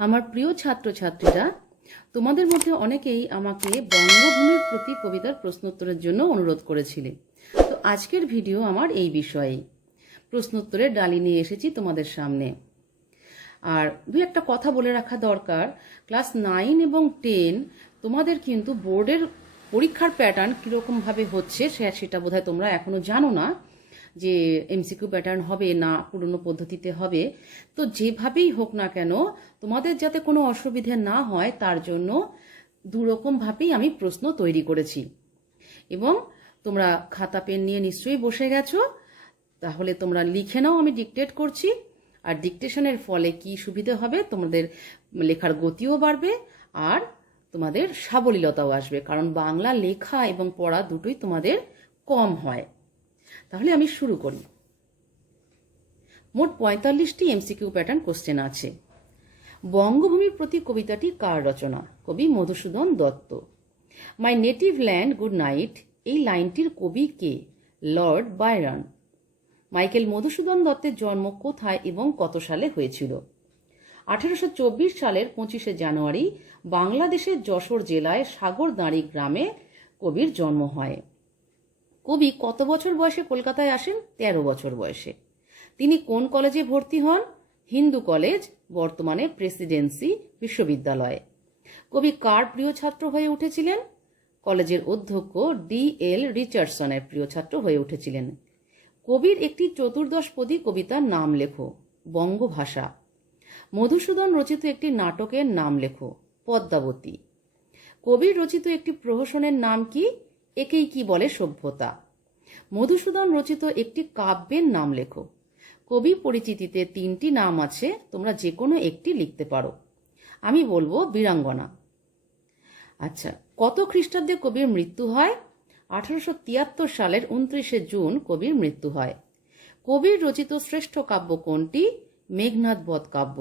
আমার প্রিয় ছাত্রছাত্রীরা, তোমাদের মধ্যে অনেকেই আমাকে বঙ্গভূমির প্রতি কবিতার প্রশ্নোত্তরের জন্য অনুরোধ করেছিলে। তো আজকের ভিডিও আমার এই বিষয়ে প্রশ্নোত্তরের ডালি নিয়ে এসেছি তোমাদের সামনে। আর দুই একটা কথা বলে রাখা দরকার, ক্লাস 9 এবং 10 তোমাদের কিন্তু বোর্ডের পরীক্ষার প্যাটার্ন কীরকমভাবে হচ্ছে সেটা বোধহয় তোমরা এখনো জানো না, যে এমসিকিউ প্যাটার্ন হবে না পুরনো পদ্ধতিতে হবে। তো যেভাবেই হোক না কেন তোমাদের যাতে কোনো অসুবিধে না হয় তার জন্য দুরকমভাবেই আমি প্রশ্ন তৈরি করেছি। এবং তোমরা খাতা পেন নিয়ে নিশ্চয়ই বসে গেছো, তাহলে তোমরা লিখে নাও, আমি ডিকটেট করছি। আর ডিকটেশনের ফলে কি সুবিধে হবে, তোমাদের লেখার গতিও বাড়বে আর তোমাদের সাবলীলতাও আসবে, কারণ বাংলা লেখা এবং পড়া দুটোই তোমাদের কম হয়। তাহলে আমি শুরু করি। মোট 45টি এমসিকিউ প্যাটার্ন কোশ্চেন আছে। বঙ্গভূমির প্রতি কবিতাটি কার রচনা? কবি Madhusudan Dutt. My native land good night, এই লাইনটির কবি কে? Lord Byron. মাইকেল মধুসূদন দত্তের জন্ম কোথায় এবং কত সালে হয়েছিল? 1824 সালের 25শে জানুয়ারি বাংলাদেশের যশোর জেলায় সাগরদাঁড়ি গ্রামে কবির জন্ম হয়। কবি কত বছর বয়সে কলকাতায় আসেন? 13 বছর বয়সে। তিনি কোন কলেজে ভর্তি হন? হিন্দু কলেজ, বর্তমানে প্রেসিডেন্সি বিশ্ববিদ্যালয়। কবি কার প্রিয় ছাত্র হয়ে উঠেছিলেন? কলেজের অধ্যক্ষ D.L. রিচার্ডসনের প্রিয় ছাত্র হয়ে উঠেছিলেন। কবির একটি চতুর্দশপদী কবিতার নাম লেখো। বঙ্গভাষা। মধুসূদন রচিত একটি নাটকের নাম লেখো। পদ্মাবতী। কবির রচিত একটি প্রহসনের নাম কি? একেই কি বলে সভ্যতা। মধুসূদন রচিত একটি কাব্যের নাম লেখো। কবি পরিচিতিতে 3টি নাম আছে, তোমরা যে কোনো একটি লিখতে পারো। আমি বলবো বীরাঙ্গনা। আচ্ছা, কত খ্রিস্টাব্দে কবির মৃত্যু হয়? 1873 সালের 29শে জুন কবির মৃত্যু হয়। কবির রচিত শ্রেষ্ঠ কাব্য কোনটি? মেঘনাদ বধ কাব্য।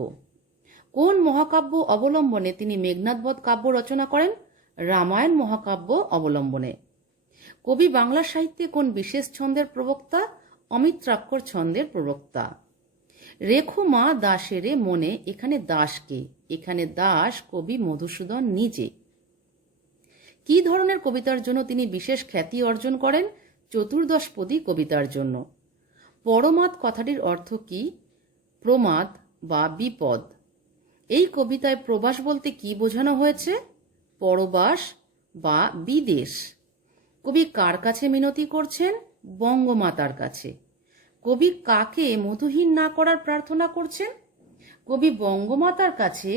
কোন মহাকাব্য অবলম্বনে তিনি মেঘনাদ বধ কাব্য রচনা করেন? রামায়ণ মহাকাব্য অবলম্বনে। কবি বাংলা সাহিত্যে কোন বিশেষ ছন্দের প্রবক্তা? অমিত্রাক্ষর ছন্দের প্রবক্তা। রেখো মা দাসেরে মনে, এখানে দাস কে? এখানে দাস কবি মধুসূদন নিজে। কি ধরনের কবিতার জন্য তিনি বিশেষ খ্যাতি অর্জন করেন? চতুর্দশপদী কবিতার জন্য। পরমাদ কথাটির অর্থ কি? প্রমাদ বা বিপদ। এই কবিতায় প্রবাস বলতে কি বোঝানো হয়েছে? পরবাস বা বিদেশ। কবি কার কাছে মিনতি করছেন? বঙ্গমাতার কাছে। কবি কাকে মধুহীন না করার প্রার্থনা করছেন? কবি বঙ্গমাতার কাছে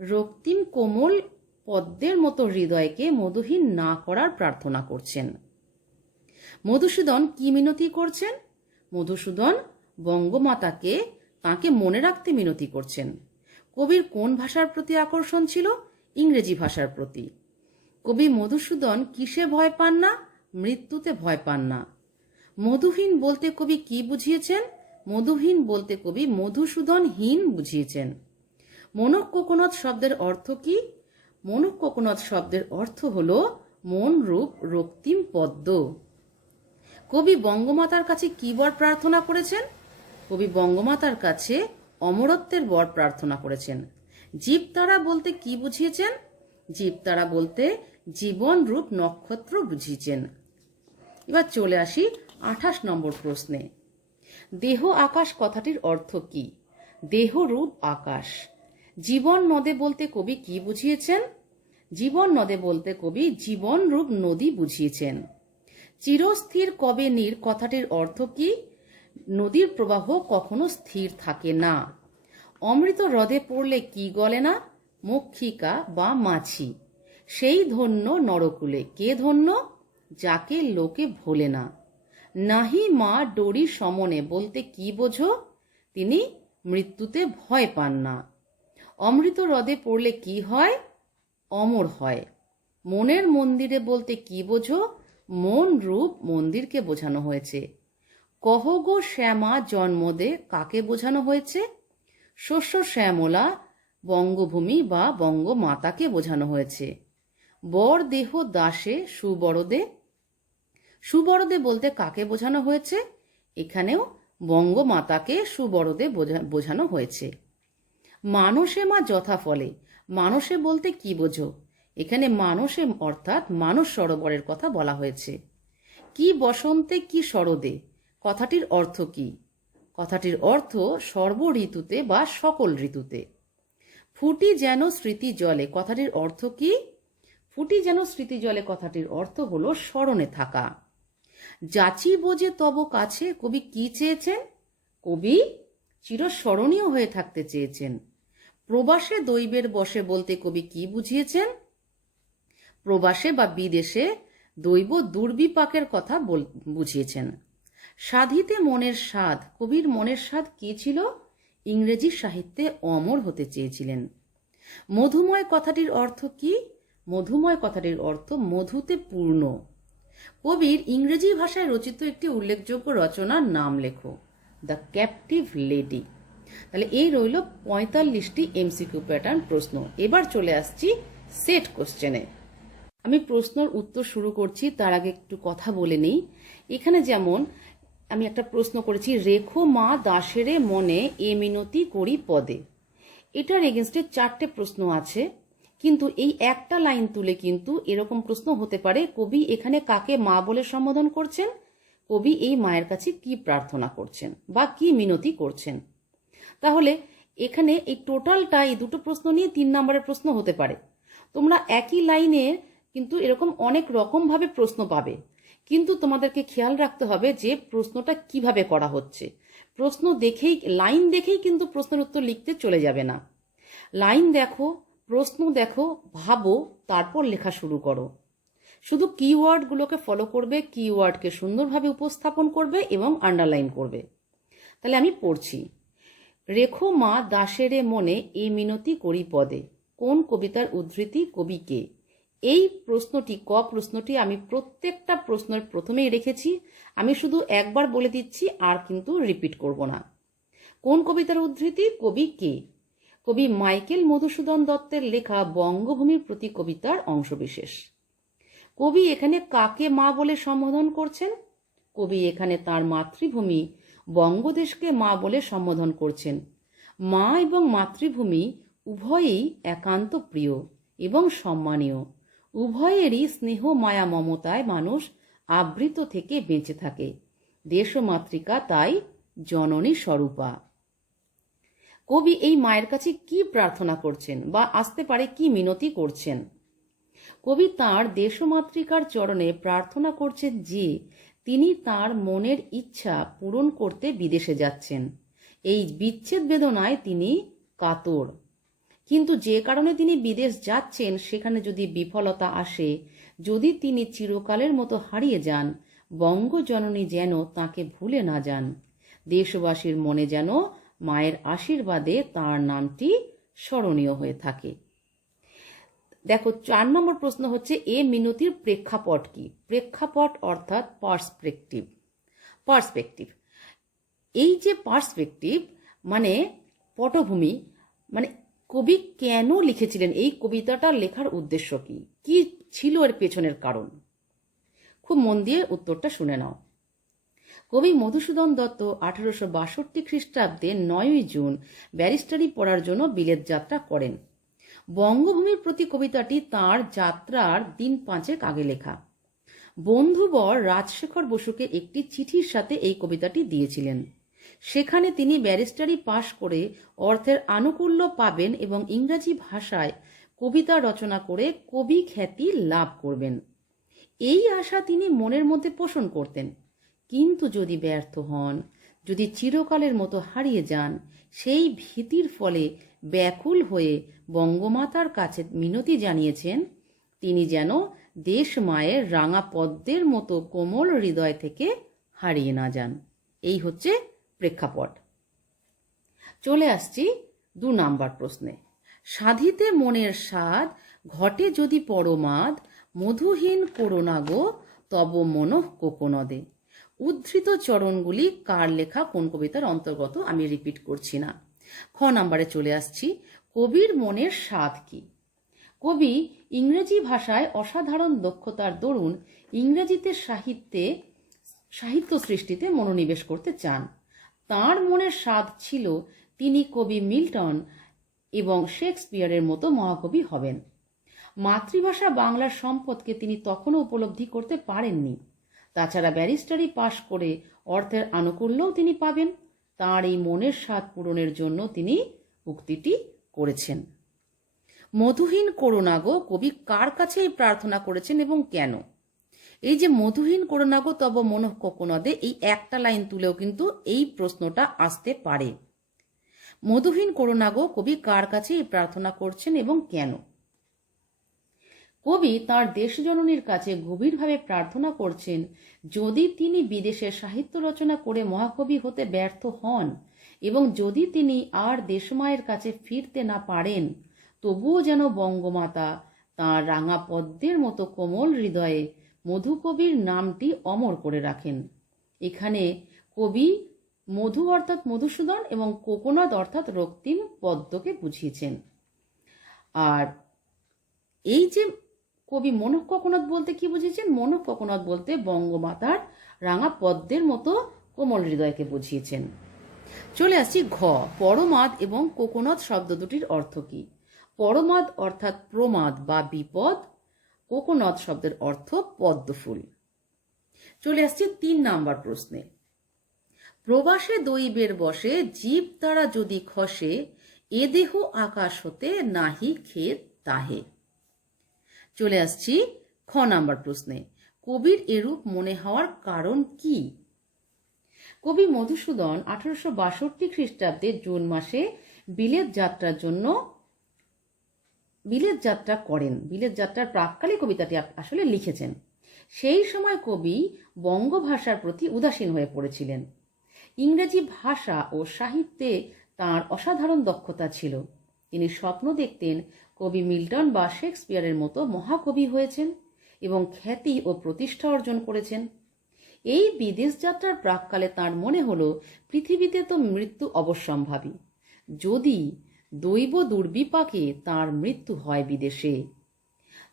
রক্তিম কোমল পদ্মের মতো হৃদয়কে মধুহীন না করার প্রার্থনা করছেন। মধুসূদন কি মিনতি করছেন? মধুসূদন বঙ্গমাতাকে তাকে মনে রাখতে মিনতি করছেন। কবির কোন ভাষার প্রতি আকর্ষণ ছিল? ইংরেজি ভাষার প্রতি। কবি মধুসূদন কিসে ভয় পান না? মৃত্যুতে ভয় পান না। মধুহীন বলতে কবি কি বুঝিয়েছেন? মধুহীন বলতে কবি মধুসূদনহীন বুঝিয়েছেন। মনক কোকোনদ শব্দের অর্থ কি? মনক কোকোনদ শব্দের অর্থ হল মন রূপ রক্তিম পদ্ম। কবি বঙ্গমাতার কাছে কি বর প্রার্থনা করেছেন? কবি বঙ্গমাতার কাছে অমরত্বের বর প্রার্থনা করেছেন। জীবতারা বলতে কি বুঝিয়েছেন? জীবতারা বলতে জীবন রূপ নক্ষত্র বুঝিয়েছেন। এবার চলে আসি 28 নম্বর প্রশ্নে। দেহ আকাশ কথাটির অর্থ কি? দেহ রূপ আকাশ। জীবন নদে বলতে কবি কি বুঝিয়েছেন? জীবন নদে বলতে কবি জীবন রূপ নদী বুঝিয়েছেন। চিরস্থির কবে নীর কথাটির অর্থ কি? নদীর প্রবাহ কখনো স্থির থাকে না। অমৃত হ্রদে পড়লে কি গলে না? মক্ষিকা বা মাছি। সেই ধন্য নরকুলে। কে ধন্য? যাকে লোকে ভোলে না। নাহি মা ডোরি সমনে বলতে কি বোঝো? তিনি মৃত্যুতে ভয় পান না। অমৃত হ্রদে পড়লে কি হয়? অমর হয়। মনের মন্দিরে বলতে কি বোঝো? মন রূপ মন্দিরকে বোঝানো হয়েছে। কহ গো শ্যামা জন্মদে কাকে বোঝানো হয়েছে? শস্য শ্যামলা বঙ্গভূমি বা বঙ্গমাতাকে বোঝানো হয়েছে। বর দেহ দাসে সুবরদে। সুবরদে বলতে কাকে বোঝানো হয়েছে? এখানেও বঙ্গমাতাকে সুবরদে বোঝানো হয়েছে। মানসে মা যথা ফলে, মানসে বলতে কি বোঝো? এখানে মানসে অর্থাৎ মানস সরোবরের কথা বলা হয়েছে। কি বসন্তে কি শরদে, কথাটির অর্থ কি? কথাটির অর্থ সর্ব ঋতুতে বা সকল ঋতুতে। ফুটি যেন স্মৃতি জলে, কথাটির অর্থ কি? ফুটি যেন স্মৃতি জলে কথাটির অর্থ হলো স্মরণে থাকা। যাচিব যে তব কাছে, কবি কি চেয়েছেন? কবি চিরস্মরণীয় হয়ে থাকতে চেয়েছেন। প্রবাসে দৈবের বসে বলতে কবি কি বুঝিয়েছেন? প্রবাসে বা বিদেশে দৈব দুর্বিপাকের কথা বুঝিয়েছেন। সাধিতে মনের স্বাদ, কবির মনের স্বাদ কি ছিল? ইংরেজি সাহিত্যে অমর হতে চেয়েছিলেন। মধুময় কথাটির অর্থ কি? মধুময় কথাটির অর্থ মধুতে পূর্ণ। কবির ইংরেজি ভাষায় রচিত একটি উল্লেখযোগ্য রচনার নাম লেখো। The captive lady. তাহলে এই রইল 45টি এমসিকিউ প্যাটার্ন প্রশ্ন। এবার চলে আসছি সেট কোশ্চেনে। আমি প্রশ্নের উত্তর শুরু করছি, তার আগে একটু কথা বলে নিই। এখানে যেমন আমি একটা প্রশ্ন করেছি, রেখো মা দাসেরে মনে এ মিনতি করি পদে। এটার এগেনস্টে 4টে প্রশ্ন আছে, কিন্তু এই একটা লাইন তুলে কিন্তু এরকম প্রশ্ন হতে পারে, কবি এখানে কাকে মা বলে সম্বোধন করছেন? কবি এই মায়ের কাছে কি প্রার্থনা করছেন বা কি মিনতি করছেন? তাহলে এখানে এই টোটালটা এই দুটো প্রশ্ন নিয়ে 3 নম্বরের প্রশ্ন হতে পারে। তোমরা একই লাইনে কিন্তু এরকম অনেক রকম ভাবে প্রশ্ন পাবে, কিন্তু তোমাদেরকে খেয়াল রাখতে হবে যে প্রশ্নটা কিভাবে করা হচ্ছে। প্রশ্ন দেখেই, লাইন দেখেই কিন্তু প্রশ্নের উত্তর লিখতে চলে যাবে না। লাইন দেখো, প্রশ্ন দেখো, ভাবো, তারপর লেখা শুরু করো। শুধু কিওয়ার্ডগুলোকে ফলো করবে, কিওয়ার্ডকে সুন্দরভাবে উপস্থাপন করবে এবং আন্ডারলাইন করবে। তাহলে আমি পড়ছি, রেখো মা দাসেরে মনে এ মিনতি করি পদে। কোন কবিতার উদ্ধৃতি? কবি কে? এই প্রশ্নটি, প্রশ্নটি আমি প্রত্যেকটা প্রশ্নের প্রথমেই রেখেছি। আমি শুধু একবার বলে দিচ্ছি, আর কিন্তু রিপিট করব না। কোন কবিতার উদ্ধৃতি? কবি কে? কবি মাইকেল মধুসূদন দত্তের লেখা বঙ্গভূমির প্রতি কবিতার অংশবিশেষ। কবি এখানে কাকে মা বলে সম্বোধন করছেন? কবি এখানে তার মাতৃভূমি বঙ্গদেশকে মা বলে সম্বোধন করছেন। মা এবং মাতৃভূমি উভয়েই একান্ত প্রিয় এবং সম্মানীয়। উভয়েরই স্নেহ মায়া মমতায় মানুষ আবৃত থেকে বেঁচে থাকে। দেশ ও মাতৃকা তাই জননী স্বরূপা। কবি এই মায়ের কাছে কি প্রার্থনা করছেন বা আসতে পারে কি মিনতি করছেন? কবি তাঁর দেশমাতৃকার চরণে প্রার্থনা করছেন যে তিনি তার মনের ইচ্ছা পূরণ করতে বিদেশে যাচ্ছেন। এই বিচ্ছেদ বেদনায় তিনি কাতর, কিন্তু যে কারণে তিনি বিদেশ যাচ্ছেন সেখানে যদি বিফলতা আসে, যদি তিনি চিরকালের মতো হারিয়ে যান, বঙ্গজননী যেন তাকে ভুলে না যান। দেশবাসীর মনে যেন মায়ের আশীর্বাদে তার নামটি স্মরণীয় হয়ে থাকে। দেখো 4 নম্বর প্রশ্ন হচ্ছে, এ মিনতির প্রেক্ষাপট কি? প্রেক্ষাপট অর্থাৎ পার্সপেক্টিভ। এই যে পার্সপেক্টিভ মানে পটভূমি, মানে কবি কেন লিখেছিলেন, এই কবিতাটা লেখার উদ্দেশ্য কি, কি ছিল এর পেছনের কারণ? খুব মন দিয়ে উত্তরটা শুনে নাও। কবি মধুসূদন দত্ত 1862 খ্রিস্টাব্দে 9ই জুন ব্যারিস্টারি পড়ার জন্য বিলেত যাত্রা করেন। বঙ্গভূমির প্রতি কবিতাটি তাঁর যাত্রার দিন 5 আগে লেখা। বন্ধুবর রাজশেখর বসুকে একটি চিঠির সাথে এই কবিতাটি দিয়েছিলেন। সেখানে তিনি ব্যারিস্টারি পাশ করে অর্থের আনুকূল্য পাবেন এবং ইংরেজি ভাষায় কবিতা রচনা করে কবি খ্যাতি লাভ করবেন, এই আশা তিনি মনের মধ্যে পোষণ করতেন। কিন্তু যদি ব্যর্থ হন, যদি চিরকালের মতো হারিয়ে যান, সেই ভীতির ফলে ব্যাকুল হয়ে বঙ্গমাতার কাছে মিনতি জানিয়েছেন তিনি যেন দেশ মায়ের রাঙা পদ্মের মতো কোমল হৃদয় থেকে হারিয়ে না যান। এই হচ্ছে প্রেক্ষাপট। চলে আসছি 2 নম্বর প্রশ্নে। সাধিতে মনের স্বাদ, ঘটে যদি পরমাদ, মধুহীন করোনা গো তব মনঃ কোকনদে। উদ্ধৃত চরণগুলি কার লেখা, কোন কবিতার অন্তর্গত? আমি রিপিট করছি না। খ নম্বরে চলে আসছি, কবির মনের স্বাদ কি? কবি ইংরেজি ভাষায় অসাধারণ দক্ষতার দরুন ইংরেজিতে সাহিত্য সৃষ্টিতে মনোনিবেশ করতে চান। তাঁর মনের স্বাদ ছিল তিনি কবি মিল্টন এবং শেক্সপিয়ারের মতো মহাকবি হবেন। মাতৃভাষা বাংলার সম্পদকে তিনি তখনও উপলব্ধি করতে পারেননি। তাছাড়া ব্যারিস্টারি পাশ করে অর্থের আনুকূল্যও তিনি পাবেন। তাঁর এই মনের স্বাদ পূরণের জন্য তিনি উক্তিটি করেছেন। মধুহীন করুণাগো কবি কার কাছে এই প্রার্থনা করেছেন এবং কেন? এই যে মধুহীন করুণাগো তব মনঃ কোকোনদে, এই একটা লাইন তুলেও কিন্তু এই প্রশ্নটা আসতে পারে। মধুহীন করুণাগো কবি কার কাছে এই প্রার্থনা করছেন এবং কেন? কবি তাঁর দেশজননীর কাছে গভীরভাবে প্রার্থনা করছেন, যদি তিনি বিদেশে সাহিত্য রচনা করে মহাকবি হতে ব্যর্থ হন এবং যদি তিনি আর দেশমায়ের কাছে ফিরতে না পারেন, তবুও যেন বঙ্গমাতা তাঁর রাঙা পদ্মের মতো কোমল হৃদয়ে মধুকবির নামটি অমর করে রাখেন। এখানে কবি মধু অর্থাৎ মধুসূদন এবং কোকোনদ অর্থাৎ রক্তিম পদ্মকে বুঝিয়েছেন। আর এই যে কবি মনঃ কোকোনদ বলতে কি বুঝিয়েছেন? মনঃ কোকোনদ বলতে বঙ্গমাতার রাঙা পদ্মের মতো কোমল হৃদয়কে বুঝিয়েছেন। চলে আসছি ঘ, পরমাদ এবং কোকোনদ শব্দ দুটির অর্থ কি? পরমাদ অর্থাৎ প্রমাদ বা বিপদ, কোকোনদ শব্দের অর্থ পদ্মফুল। চলে আসছি 3 নাম্বার প্রশ্নে। প্রবাসে দৈবের বসে জীব তারা যদি খসে, এ দেহ আকাশ হতে নাহি খেত তাহে। চলে আসছি খ নাম্বার প্রশ্নে। কবির এরূপ মনে হওয়ার কারণ কি? কবি মধুসূদন 1862 খ্রিস্টাব্দে জুন মাসে বিলেত যাত্রা করেন। বিলেত যাত্রার প্রাক্কালে কবিতাটি আসলে লিখেছেন। সেই সময় কবি বঙ্গভাষার প্রতি উদাসীন হয়ে পড়েছিলেন। ইংরেজি ভাষা ও সাহিত্যে তাঁর অসাধারণ দক্ষতা ছিল। তিনি স্বপ্ন দেখতেন কবি মিল্টন বা শেক্সপিয়ারের মতো মহাকবি হয়েছেন এবং খ্যাতি ও প্রতিষ্ঠা অর্জন করেছেন। এই বিদেশ যাত্রার প্রাক্কালে তাঁর মনে হলো, পৃথিবীতে তো মৃত্যু অবশ্যম্ভাবী। যদি দৈব দুর্বিপাকে তাঁর মৃত্যু হয় বিদেশে,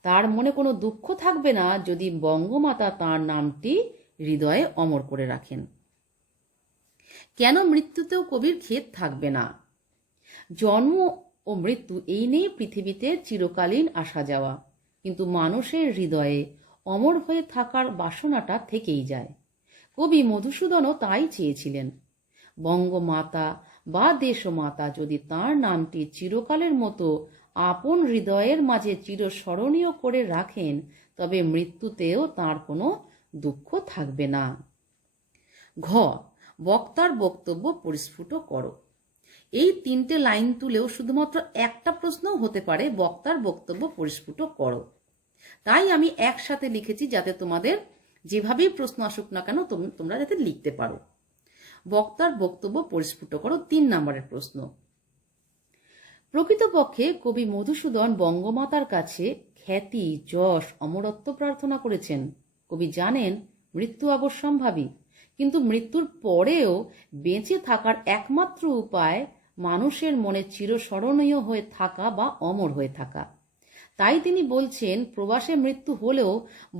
তার মনে কোনো দুঃখ থাকবে না যদি বঙ্গমাতা তাঁর নামটি হৃদয়ে অমর করে রাখেন। কেন মৃত্যুতেও কবির খেদ থাকবে না? জন্ম ও মৃত্যু এই নিয়ে পৃথিবীতে চিরকালীন আসা যাওয়া, কিন্তু মানুষের হৃদয়ে অমর হয়ে থাকার বাসনাটা থেকেই যায়। কবি মধুসূদনও তাই চেয়েছিলেন। বঙ্গমাতা বা দেশমাতা যদি তাঁর নামটি চিরকালের মতো আপন হৃদয়ের মাঝে চিরস্মরণীয় করে রাখেন, তবে মৃত্যুতেও তাঁর কোনো দুঃখ থাকবে না। ঘ, বক্তার বক্তব্য পরিস্ফুট করো। এই 3টে লাইন তুলেও শুধুমাত্র একটা প্রশ্নও হতে পারে, বক্তার বক্তব্য পরিস্ফুট করো। তাই আমি একসাথে লিখেছি যাতে তোমাদের যেভাবেই প্রশ্ন আসুক না কেন তোমরা যাতে লিখতে পারো। বক্তার বক্তব্য পরিস্ফুট করো 3 নম্বরের প্রশ্ন। প্রকৃতপক্ষে কবি মধুসূদন বঙ্গমাতার কাছে খ্যাতি, যশ, অমরত্ব প্রার্থনা করেছেন। কবি জানেন মৃত্যু অবশ্যম্ভাবী, কিন্তু মৃত্যুর পরেও বেঁচে থাকার একমাত্র উপায় মানুষের মনে চিরস্মরণীয় হয়ে থাকা বা অমর হয়ে থাকা। তাই তিনি বলছেন, প্রবাসে মৃত্যু হলেও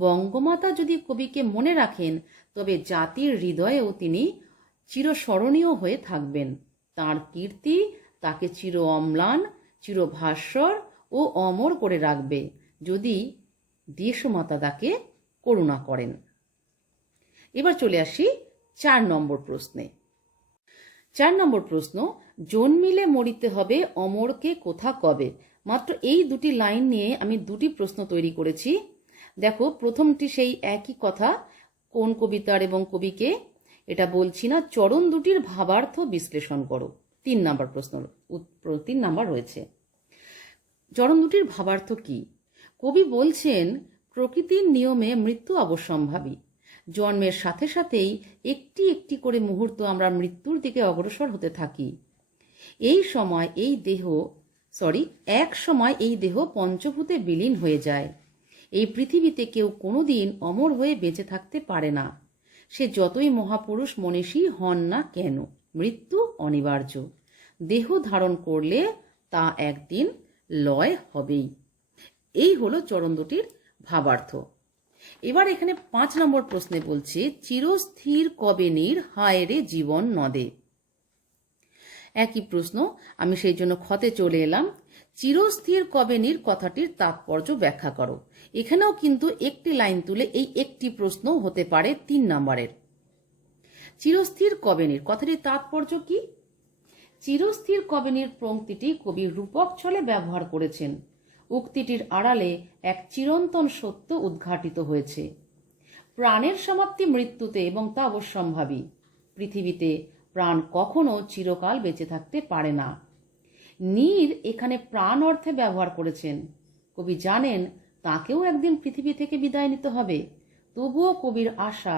বঙ্গমাতা যদি কবিকে মনে রাখেন, তবে জাতির হৃদয়েও তিনি চিরস্মরণীয় হয়ে থাকবেন। তাঁর কীর্তি তাকে চির অম্লান, চিরভাস্বর ও অমর করে রাখবে যদি দেশমাতা তাকে করুণা করেন। এবার চলে আসি 4 নম্বর প্রশ্নে। 4 নম্বর প্রশ্ন, জন্মিলে মরিতে হবে অমরকে কোথা কবে। মাত্র এই 2টি লাইন নিয়ে আমি 2টি প্রশ্ন তৈরি করেছি। দেখো, প্রথমটি সেই একই কথা, কোন কবিতার এবং কবিকে এটা বলছি না, চরণ দুটির ভাবার্থ বিশ্লেষণ করো। 3 নম্বর প্রশ্ন, 3 নম্বর রয়েছে। চরণ দুটির ভাবার্থ কি? কবি বলছেন, প্রকৃতির নিয়মে মৃত্যু অবশ্যম্ভাবী। জন্মের সাথে সাথেই একটি একটি করে মুহূর্ত আমরা মৃত্যুর দিকে অগ্রসর হতে থাকি। এক সময় এই দেহ পঞ্চভূতে বিলীন হয়ে যায়। এই পৃথিবীতে কেউ কোনোদিন অমর হয়ে বেঁচে থাকতে পারে না। সে যতই মহাপুরুষ মনীষী হন না কেন, মৃত্যু অনিবার্য। দেহ ধারণ করলে তা একদিন লয় হবেই। এই হলো চরণ দুটির ভাবার্থ। এবার এখানে 5 নম্বর প্রশ্নে বলছে, চিরস্থির কবে নীর হায় রে জীবন নদে। একই প্রশ্ন, আমি সেই জন্য খতে চলে এলাম। চিরস্থির কবে নীর কথাটির তাৎপর্য ব্যাখ্যা করো। এখানেও কিন্তু একটি লাইন তুলে এই একটি প্রশ্ন হতে পারে 3 নম্বরের। চিরস্থির কবে নীর কথাটির তাৎপর্য কি? চিরস্থির কবে নীর পংক্তিটি কবি রূপক ছলে ব্যবহার করেছেন। উক্তিটির আড়ালে এক চিরন্তন সত্য উদ্ঘাটিত হয়েছে। প্রাণের সমাপ্তি মৃত্যুতে এবং তা অবশ্যম্ভাবী। পৃথিবীতে প্রাণ কখনো চিরকাল বেঁচে থাকতে পারে না। নীর এখানে প্রাণ অর্থে ব্যবহার করেছেন। কবি জানেন তাকেও একদিন পৃথিবী থেকে বিদায় নিতে হবে। তবুও কবির আশা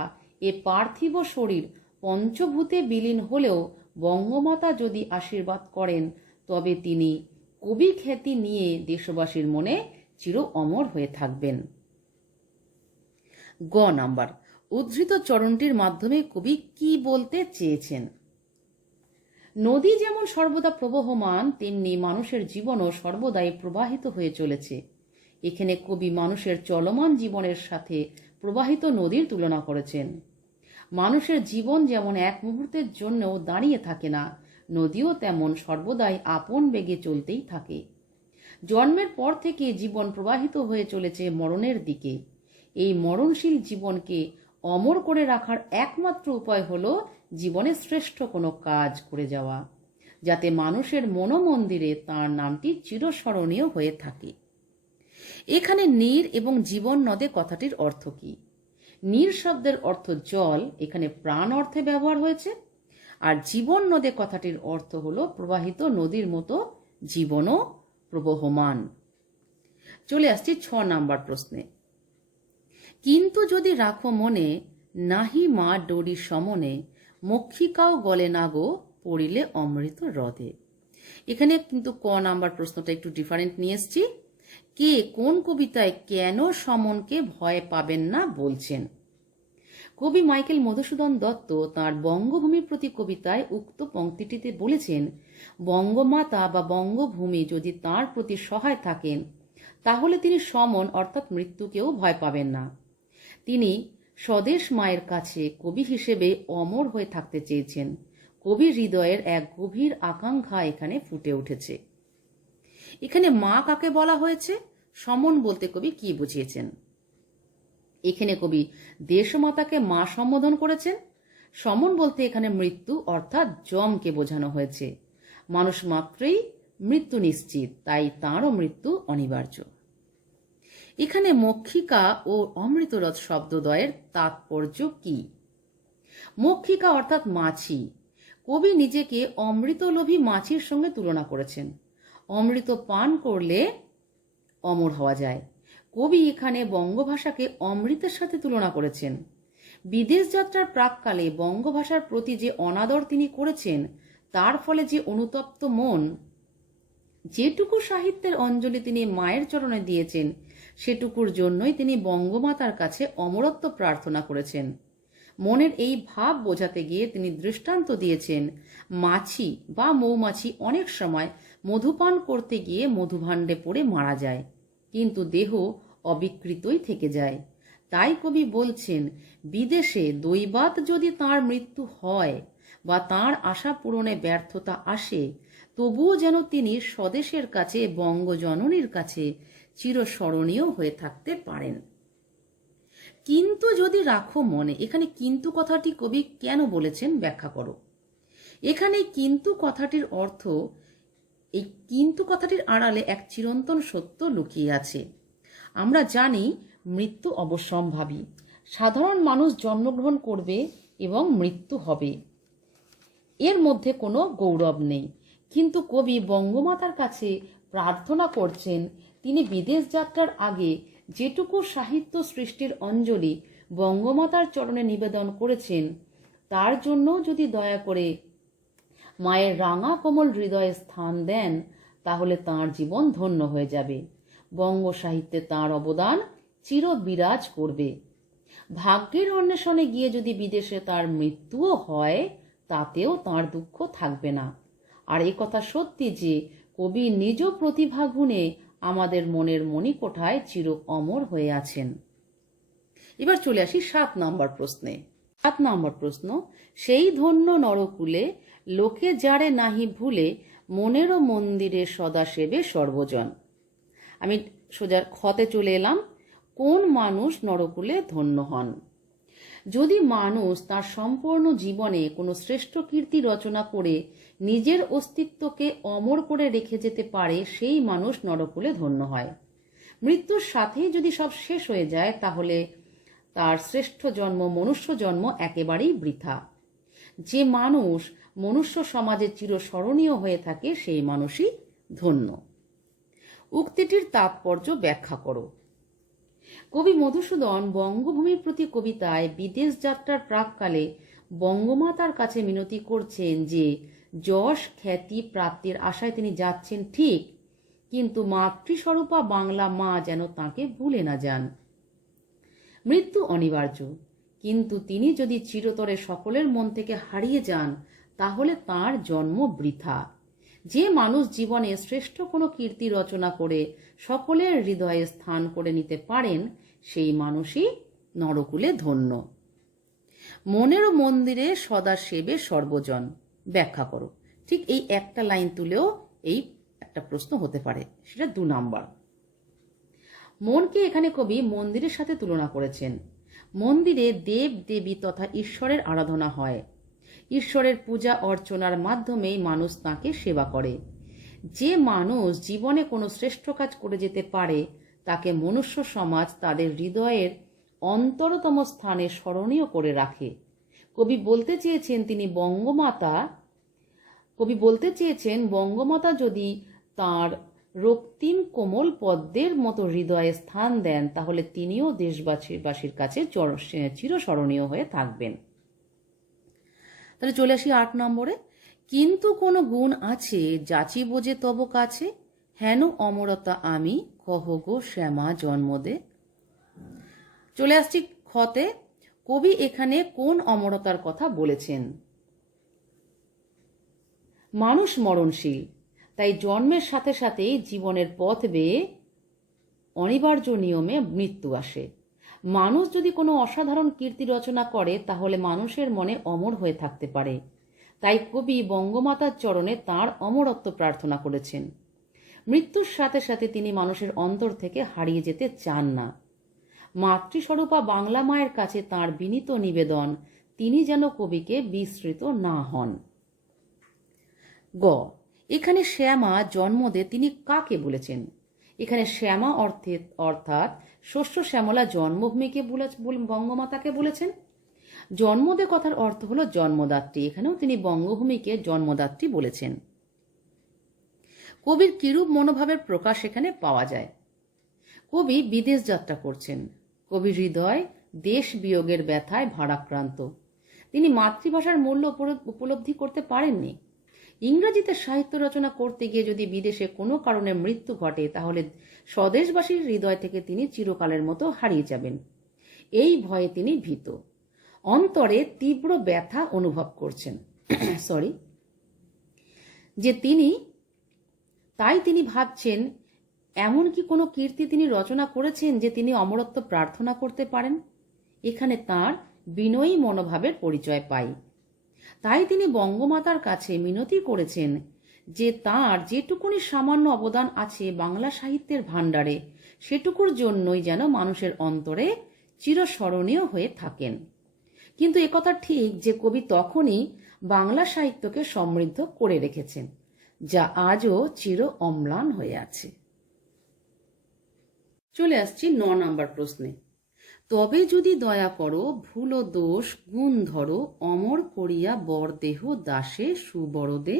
এ পার্থিব শরীর পঞ্চভূতে বিলীন হলেও বঙ্গমাতা যদি আশীর্বাদ করেন তবে তিনি কবি খ্যাতি নিয়ে দেশবাসীর মনে চির অমর হয়ে থাকবেন। গ নাম্বার, উদ্ধৃত চরণটির মাধ্যমে কবি কি বলতে চেয়েছেন? নদী যেমন সর্বদা প্রবহমান, তেমনি মানুষের জীবনও সর্বদাই প্রবাহিত হয়ে চলেছে। এখানে কবি মানুষের চলমান জীবনের সাথে প্রবাহিত নদীর তুলনা করেছেন। মানুষের জীবন যেমন এক মুহূর্তের জন্যও দাঁড়িয়ে থাকে না, নদীও তেমন সর্বদাই আপন বেগে চলতেই থাকে। জন্মের পর থেকে জীবন প্রবাহিত হয়ে চলেছে মরণের দিকে। এই মরণশীল জীবনকে অমর করে রাখার একমাত্র উপায় হলো জীবনে শ্রেষ্ঠ কোনো কাজ করে যাওয়া, যাতে মানুষের মনোমন্দিরে তাঁর নামটি চিরস্মরণীয় হয়ে থাকে। এখানে নীর এবং জীবন নদে কথাটির অর্থ কি? নীর শব্দের অর্থ জল, এখানে প্রাণ অর্থে ব্যবহার হয়েছে। আর জীবন নদে কথাটির অর্থ হলো প্রবাহিত নদীর মতো জীবনও প্রবহমান। চলে আসছি 6 নাম্বার প্রশ্নে। কিন্তু যদি রাখো মনে, নাহি মা ডোরি সমনে, মক্ষিকাও গলে না গো পড়িলে অমৃত হ্রদে। এখানে কিন্তু ক নাম্বার প্রশ্নটা একটু ডিফারেন্ট নিয়ে এসছি। কে কোন কবিতায় কেন সমনকে ভয় পাবেন না বলছেন? কবি মাইকেল মধুসূদন দত্ত তাঁর বঙ্গভূমির প্রতি কবিতায় উক্ত পংক্তিটিতে বলেছেন, বঙ্গমাতা বা বঙ্গভূমি যদি তাঁর প্রতি সহায় থাকেন তাহলে তিনি সমন অর্থাৎ মৃত্যুকেও ভয় পাবেন না। তিনি স্বদেশ মায়ের কাছে কবি হিসেবে অমর হয়ে থাকতে চেয়েছেন। কবির হৃদয়ের এক গভীর আকাঙ্ক্ষা এখানে ফুটে উঠেছে। এখানে মা কাকে বলা হয়েছে? সমন বলতে কবি কি বুঝিয়েছেন? এখানে কবি দেশমাতাকে মা সম্বোধন করেছেন। সমন বলতে এখানে মৃত্যু অর্থাৎ যমকে বোঝানো হয়েছে। মানুষ মাত্রই মৃত্যু নিশ্চিত, তাই তাঁরও মৃত্যু অনিবার্য। এখানে মক্ষিকা ও অমৃতরথ শব্দদ্বয়ের তাৎপর্য কি? মক্ষিকা অর্থাৎ মাছি। কবি নিজেকে অমৃতলোভী মাছির সঙ্গে তুলনা করেছেন। অমৃত পান করলে অমর হওয়া যায়। কবি এখানে বঙ্গভাষাকে অমৃতের সাথে তুলনা করেছেন। বিদেশ যাত্রার প্রাককালে বঙ্গভাষার প্রতি যে অনাদর তিনি করেছেন, তার ফলে যে অনুতপ্ত মন, যেটুকু সাহিত্যের অঞ্জলি তিনি মায়ের চরণে দিয়েছেন, সেটুকুর জন্যই তিনি বঙ্গমাতার কাছে অমরত্ব প্রার্থনা করেছেন। মনের এই ভাব বোঝাতে গিয়ে তিনি দৃষ্টান্ত দিয়েছেন, মাছি বা মৌমাছি অনেক সময় মধুপান করতে গিয়ে মধুভাণ্ডে পড়ে মারা যায়, কিন্তু দেহ অবিকৃতই থেকে যায়। তাই কবি বলছেন, বিদেশে দৈবাৎ যদি তাঁর মৃত্যু হয় বা তাঁর আশা পূরণে ব্যর্থতা আসে, তবুও যেন তিনি স্বদেশের কাছে, বঙ্গজননীর কাছে চিরস্মরণীয় হয়ে থাকতে পারেন। কিন্তু যদি রাখো মনে, এখানে কিন্তু কথাটি কবি কেন বলেছেন ব্যাখ্যা করো। এখানে কিন্তু কথাটির অর্থ, এই কিন্তু কথাটির আড়ালে এক চিরন্তন সত্য লুকিয়ে আছে। আমরা জানি মৃত্যু অবশ্যম্ভাবী। সাধারণ মানুষ জন্মগ্রহণ করবে এবং মৃত্যু হবে, এর মধ্যে কোনো গৌরব নেই। কিন্তু কবি বঙ্গমাতার কাছে প্রার্থনা করছেন, তিনি বিদেশ যাত্রার আগে যেটুকু সাহিত্য সৃষ্টির অঞ্জলি বঙ্গমাতার চরণে নিবেদন করেছেন, তার জন্য যদি দয়া করে মায়ের রাঙা কোমল হৃদয়ে স্থান দেন, তাহলে তাঁর জীবন ধন্য হয়ে যাবে। বঙ্গ সাহিত্যে তাঁর অবদান চির বিরাজ করবে। ভাগ্যের অন্বেষণে গিয়ে যদি বিদেশে তার মৃত্যুও হয়, তাতেও তাঁর দুঃখ থাকবে না। আর এ কথা সত্যি যে কবি নিজ প্রতিভা গুণে আমাদের মনের মণিকোঠায় চির অমর হয়ে আছেন। এবার চলে আসি 7 নম্বর প্রশ্নে। 7 নম্বর প্রশ্ন, সেই ধন্য নরকুলে লোকে যারে নাহি ভুলে, মনেরও মন্দিরে সদা সেবে সর্বজন। আমি সোজা খতে চলে এলাম। কোন মানুষ নরকুলে ধন্য হন? যদি মানুষ তার সম্পূর্ণ জীবনে কোনো শ্রেষ্ঠ কীর্তি রচনা করে নিজের অস্তিত্বকে অমর করে রেখে যেতে পারে, সেই মানুষ নরকুলে ধন্য হয়। মৃত্যুর সাথেই যদি সব শেষ হয়ে যায়, তাহলে তার শ্রেষ্ঠ জন্ম, মনুষ্য জন্ম একেবারেই বৃথা। যে মানুষ মনুষ্য সমাজে চিরস্মরণীয় হয়ে থাকে, সেই মানুষই ধন্য। উক্তিটির তাৎপর্য ব্যাখ্যা করো। কবি মধুসূদন বঙ্গভূমির প্রতি কবিতায় বিদেশ যাত্রার প্রাককালে বঙ্গমাতার কাছে মিনতি করছেন যে যশ খ্যাতি প্রাপ্তির আশায় তিনি যাচ্ছেন ঠিক, কিন্তু মাতৃস্বরূপা বাংলা মা যেন তাঁকে ভুলে না যান। মৃত্যু অনিবার্য, কিন্তু তিনি যদি চিরতরে সকলের মন থেকে হারিয়ে যান, তাহলে তাঁর জন্ম বৃথা। যে মানুষ জীবনে শ্রেষ্ঠ কোনো কীর্তি রচনা করে সকলের হৃদয়ে স্থান করে নিতে পারেন, সেই মানুষই নরকুলে ধন্য। মনেরও মন্দিরে সদা সেবে সর্বজন। ব্যাখ্যা করো। ঠিক এই একটা লাইন তুলেও এই একটা প্রশ্ন হতে পারে, সেটা 2 নাম্বার। মনকে এখানে কবি মন্দিরের সাথে তুলনা করেছেন। মন্দিরে দেব দেবী তথা ঈশ্বরের আরাধনা হয়। ঈশ্বরের পূজা অর্চনার মাধ্যমেই মানুষ তাঁকে সেবা করে। যে মানুষ জীবনে কোনো শ্রেষ্ঠ কাজ করে যেতে পারে, তাকে মনুষ্য সমাজ তাদের হৃদয়ের অন্তরতম স্থানে স্মরণীয় করে রাখে। কবি বলতে চেয়েছেন বঙ্গমাতা যদি তাঁর রক্তিম কোমল পদ্মের মতো হৃদয়ে স্থান দেন, তাহলে তিনিও দেশবাসীর কাছে চিরস্মরণীয় হয়ে থাকবেন। তাহলে চলে আসি 8 নম্বরে। কিন্তু কোনো গুণ আছে যাচি বোঝে তব কাছে, হেন অমরতা আমি কহ গো শ্যামা জন্মদে। চলে আসছি খতে। কবি এখানে কোন অমরতার কথা বলেছেন? মানুষ মরণশীল, তাই জন্মের সাথে সাথেই জীবনের পথ বেয়ে অনিবার্য নিয়মে মৃত্যু আসে। মানুষ যদি কোনো অসাধারণ কীর্তি রচনা করে, তাহলে মানুষের মনে অমর হয়ে থাকতে পারে। তাই কবি বঙ্গমাতার চরণে তাঁর অমরত্ব প্রার্থনা করেছেন। মৃত্যুর সাথে সাথে তিনি মানুষের অন্তর থেকে হারিয়ে যেতে চান না। মাতৃস্বরূপা বাংলা মায়ের কাছে তাঁর বিনীত নিবেদন, তিনি যেন কবিকে বিস্মৃত না হন। গ, এখানে শ্যামা জন্মদে তিনি কাকে বলেছেন? এখানে শ্যামা অর্থাৎ শস্য শ্যামলা জন্মভূমিকে বঙ্গমাতাকে বলেছেন। জন্মদে কথার অর্থ হলো জন্মদাত্রী। এখানেও তিনি বঙ্গভূমিকে জন্মদাত্রী বলেছেন। কবির কিরূপ মনোভাবের প্রকাশ এখানে পাওয়া যায়? কবি বিদেশ যাত্রা করছেন। কবির হৃদয় দেশ বিয়োগের ব্যথায় ভারাক্রান্ত। তিনি মাতৃভাষার মূল্য উপলব্ধি করতে পারেননি। ইংরেজিতে সাহিত্য রচনা করতে গিয়ে যদি বিদেশে কোনো কারণে মৃত্যু ঘটে, তাহলে স্বদেশবাসীর হৃদয় থেকে তিনি চিরকালের মতো হারিয়ে যাবেন। এই ভয়ে তিনি ভীত, অন্তরে তীব্র ব্যথা অনুভব করছেন। তাই তিনি ভাবছেন, এমন কি কোনো কীর্তি তিনি রচনা করেছেন যে তিনি অমরত্ব প্রার্থনা করতে পারেন? এখানে তাঁর বিনয়ী মনোভাবের পরিচয় পাই। তাই তিনি বঙ্গমাতার কাছে মিনতি করেছেন যে তাঁর যেটুকুনি সামান্য অবদান আছে বাংলা সাহিত্যের ভাণ্ডারে, সেটুকুর জন্যই যেন মানুষের অন্তরে চিরস্মরণীয় হয়ে থাকেন। কিন্তু একথা ঠিক যে কবি তখনই বাংলা সাহিত্যকে সমৃদ্ধ করে রেখেছেন, যা আজও চির অম্লান হয়ে আছে। চলে আসছি 9 নম্বর প্রশ্নে। তবে যদি দয়া করো ভুল ও দোষ গুণ ধরো, অমর করিয়া বর দেহ দাসে সুবরদে।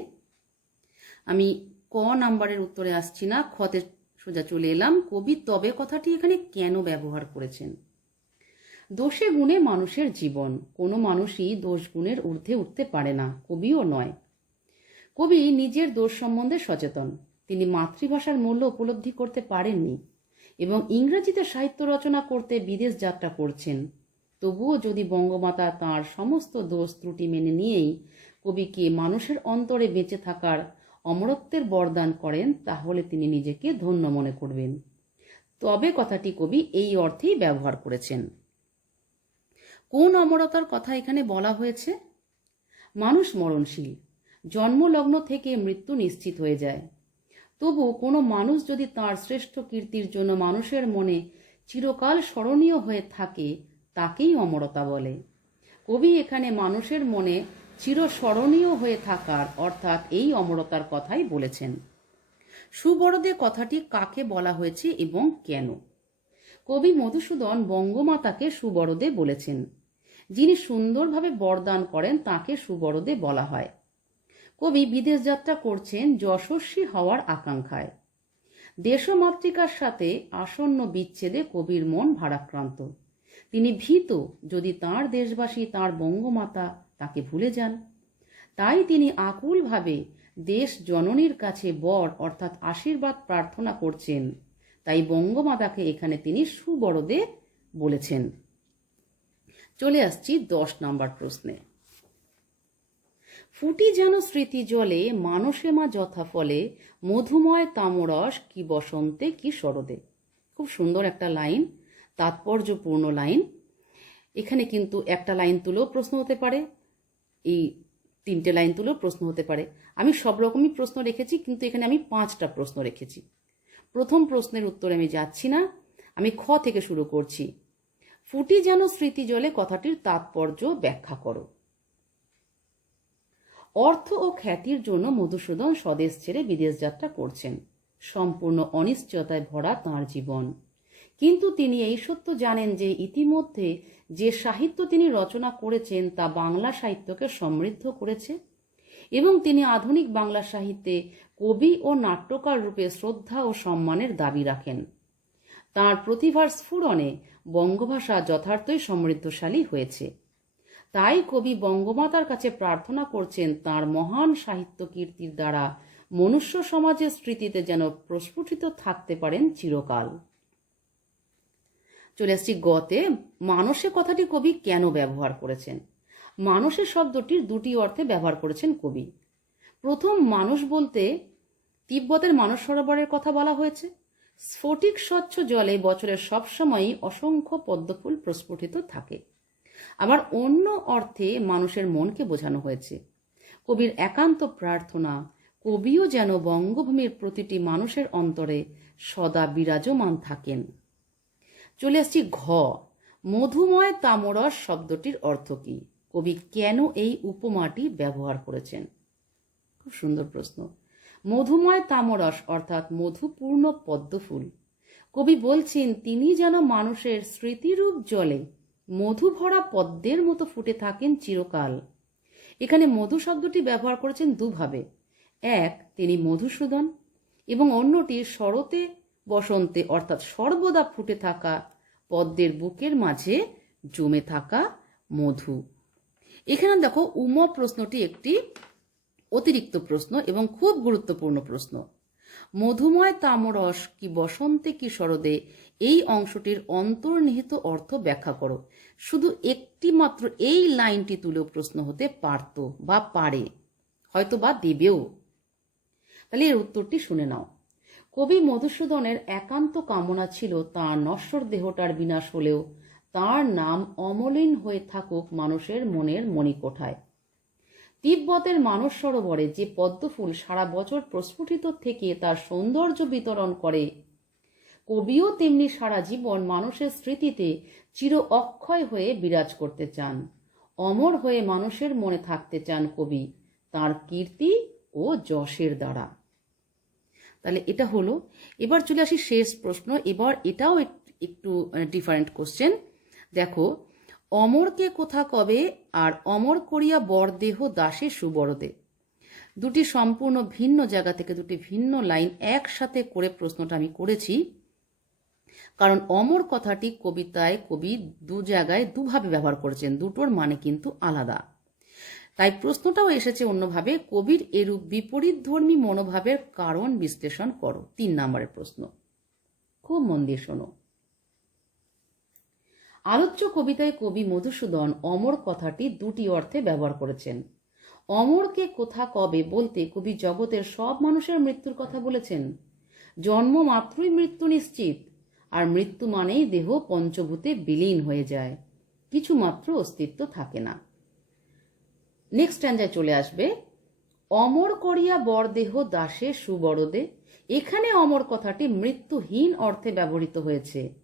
আমি ক নাম্বারের উত্তরে আসছি না, খতে সোজা চলে এলাম। কবি তবে কথাটি এখানে কেন ব্যবহার করেছেন? দোষে গুণে মানুষের জীবন। কোনো মানুষই দোষ গুণের ঊর্ধ্বে উঠতে পারে না, কবিও নয়। কবি নিজের দোষ সম্বন্ধে সচেতন। তিনি মাতৃভাষার মূল্য উপলব্ধি করতে পারেননি এবং ইংরেজিতে সাহিত্য রচনা করতে বিদেশ যাত্রা করছেন। তবুও যদি বঙ্গমাতা তাঁর সমস্ত দোষ ত্রুটি মেনে নিয়েই কবিকে মানুষের অন্তরে বেঁচে থাকার অমরত্বের বরদান করেন, তাহলে তিনি নিজেকে ধন্য মনে করবেন। তবে কথাটি কবি এই অর্থেই ব্যবহার করেছেন। কোন অমরতার কথা এখানে বলা হয়েছে? মানুষ মরণশীল, জন্মলগ্ন থেকে মৃত্যু নিশ্চিত হয়ে যায়। তবু কোনো মানুষ যদি তার শ্রেষ্ঠ কীর্তির জন্য মানুষের মনে চিরকাল স্মরণীয় হয়ে থাকে, তাকেই অমরতা বলে। কবি এখানে মানুষের মনে চিরস্মরণীয় হয়ে থাকার অর্থাৎ এই অমরতার কথাই বলেছেন। সুবরদে কথাটি কাকে বলা হয়েছে এবং কেন? কবি মধুসূদন বঙ্গমাতাকে সুবরদে বলেছেন। যিনি সুন্দরভাবে বরদান করেন তাকে সুবরদে বলা হয়। কবি বিদেশ যাত্রা করছেন যশস্বী হওয়ার আকাঙ্ক্ষায়। দেশমাতৃকার সাথে আসন্ন বিচ্ছেদে কবির মন ভারাক্রান্ত। তিনি ভীত যদি তাঁর দেশবাসী তাঁর বঙ্গমাতা তাকে ভুলে যান। তাই তিনি আকুলভাবে দেশ জননীর কাছে বর অর্থাৎ আশীর্বাদ প্রার্থনা করছেন। তাই বঙ্গমাতাকে এখানে তিনি সুবরদে বলেছেন। চলে আসছি 10 নম্বর প্রশ্নে। ফুটি যেন স্মৃতি জলে মানসে মা যথা ফলে মধুময় তামরস কি বসন্তে কি শরদে। খুব সুন্দর একটা লাইন, তাৎপর্যপূর্ণ লাইন। এখানে কিন্তু একটা লাইন তুলেও প্রশ্ন হতে পারে, এই 3টে লাইন তুলেও প্রশ্ন হতে পারে। আমি সব রকমই প্রশ্ন রেখেছি, কিন্তু এখানে আমি 5টা প্রশ্ন রেখেছি। প্রথম প্রশ্নের উত্তরে আমি যাচ্ছি না, আমি খ থেকে শুরু করছি। ফুটি যেন স্মৃতি জলে কথাটির তাৎপর্য ব্যাখ্যা করো। অর্থ ও খ্যাতির জন্য মধুসূদন স্বদেশ ছেড়ে বিদেশ যাত্রা করছেন। সম্পূর্ণ অনিশ্চয়তায় ভরা তাঁর জীবন। কিন্তু তিনি এই সত্য জানেন যে ইতিমধ্যে যে সাহিত্য তিনি রচনা করেছেন তা বাংলা সাহিত্যকে সমৃদ্ধ করেছে এবং তিনি আধুনিক বাংলা সাহিত্যে কবি ও নাট্যকার রূপে শ্রদ্ধা ও সম্মানের দাবি রাখেন। তাঁর প্রতিভার স্ফুরণে বঙ্গভাষা যথার্থই সমৃদ্ধশালী হয়েছে। তাই কবি বঙ্গমাতার কাছে প্রার্থনা করছেন তাঁর মহান সাহিত্য কীর্তির দ্বারা মনুষ্য সমাজের স্মৃতিতে যেন প্রস্ফুটিত থাকতে পারেন চিরকাল। চলে আসছি গতে। মানসে কথাটি কবি কেন ব্যবহার করেছেন? মানসে শব্দটির 2টি অর্থে ব্যবহার করেছেন কবি। প্রথম, মানুষ বলতে তিব্বতের মানস সরোবরের কথা বলা হয়েছে। স্ফটিক স্বচ্ছ জলে বছরের সবসময়ই অসংখ্য পদ্মফুল প্রস্ফুটিত থাকে। আবার অন্য অর্থে মানুষের মনকে বোঝানো হয়েছে। কবির একান্ত প্রার্থনা কবিও যেন বঙ্গভূমির প্রতিটি মানুষের অন্তরে সদা বিরাজমান থাকেন। চলে আসছি ঘ। মধুময় তামরস শব্দটির অর্থ কি? কবি কেন এই উপমাটি ব্যবহার করেছেন? খুব সুন্দর প্রশ্ন। মধুময় তামরস অর্থাৎ মধুপূর্ণ পদ্মফুল। কবি বলছেন তিনি যেন মানুষের স্মৃতিরূপ জলে মধু ভরা পদ্মের মতো ফুটে থাকেন চিরকাল। এখানে মধু শব্দটি ব্যবহার করেছেন দুভাবে। এক, তিনি মধুসূদন, এবং অন্যটি শরতে বসন্তে অর্থাৎ সর্বদা ফুটে থাকা পদ্মের বুকের মাঝে জমে থাকা মধু। এখানে দেখো উম প্রশ্নটি একটি অতিরিক্ত প্রশ্ন এবং খুব গুরুত্বপূর্ণ প্রশ্ন। মধুময় তামরস কি বসন্তে কি শরদে, এই অংশটির অন্তর্নিহিত অর্থ ব্যাখ্যা করো। শুধু একটি মাত্র এই লাইনটি তুলেও প্রশ্ন হতে পারত বা পারে, হয়তো বা দেবেও। তাহলে এর উত্তরটি শুনে নাও। কবি মধুসূদনের একান্ত কামনা ছিল তাঁর নশ্বর দেহটার বিনাশ হলেও তাঁর নাম অমলিন হয়ে থাকুক মানুষের মনের মণিকোঠায়। তিব্বতের মানস সরোবরে যে পদ্মফুল সারা বছর প্রস্ফুটিত থেকে তার সৌন্দর্য বিতরণ করে, কবিও তেমনি সারা জীবন মানুষের স্মৃতিতে চির অক্ষয় হয়ে বিরাজ করতে চান। অমর হয়ে মানুষের মনে থাকতে চান কবি তাঁর কীর্তি ও যশের দ্বারা। তাহলে এটা হলো। এবার চলে আসি শেষ প্রশ্ন। এবার এটাও একটু ডিফারেন্ট কোশ্চেন। দেখো, অমরকে কোথা কবে আর অমর করিয়া বরদেহ দাসে সুবরদে, দুটি সম্পূর্ণ ভিন্ন জায়গা থেকে দুটি ভিন্ন লাইন একসাথে করে প্রশ্নটা আমি করেছি। কারণ অমর কথাটি কবিতায় কবি দু জায়গায় দুভাবে ব্যবহার করেছেন, দুটোর মানে কিন্তু আলাদা। তাই প্রশ্নটাও এসেছে অন্যভাবে। কবির এরূপ বিপরীত ধর্মী মনোভাবের কারণ বিশ্লেষণ করো। 3 নম্বরের প্রশ্ন, খুব মন দিয়ে শোনো। আলোচ্য কবিতায় কবি মধুসূদন অমর কথাটি 2টি অর্থে ব্যবহার করেছেন। অমরকে কোথা কবে বলতে কবি জগতের সব মানুষের মৃত্যুর কথা বলেছেন। জন্ম মাত্রই মৃত্যু নিশ্চিত, আর মৃত্যু মানেই দেহ পঞ্চভূতে বিলীন হয়ে যায়, কিছু মাত্র অস্তিত্ব থাকে না। নেক্সট স্ট্যান্জায় চলে আসবে, অমর করিয়া বরদেহ দাসে সুবরদে, এখানে অমর কথাটি মৃত্যুহীন অর্থে ব্যবহৃত হয়েছে।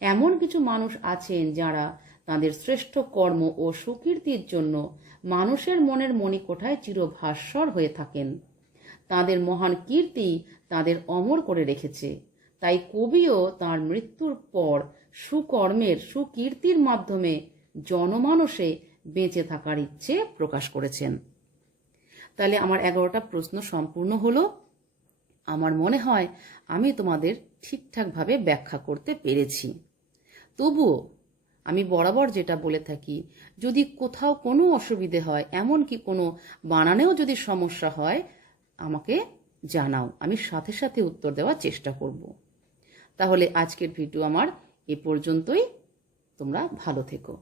এমন কিছু মানুষ আছেন যারা তাদের শ্রেষ্ঠ কর্ম ও সুকীর্তির জন্য মানুষের মনের মণিকোঠায় চিরভাস্বর হয়ে থাকেন। তাদের মহান কীর্তি তাদের অমর করে রেখেছে। তাই কবিও তার মৃত্যুর পর সুকর্মের সুকীর্তির মাধ্যমে জনমানসে বেঁচে থাকার ইচ্ছে প্রকাশ করেছেন। তাহলে আমার 11টা প্রশ্ন সম্পূর্ণ হলো। আমার মনে হয় আমি তোমাদের ঠিকঠাকভাবে ব্যাখ্যা করতে পেরেছি। তবুও আমি বরাবর যেটা বলে থাকি, যদি কোথাও কোনো অসুবিধে হয়, এমনকি কোনো বানানেও যদি সমস্যা হয়, আমাকে জানাও, আমি সাথে সাথে উত্তর দেওয়ার চেষ্টা করব। তাহলে আজকের ভিডিও আমার এ পর্যন্তই। তোমরা ভালো থেকো।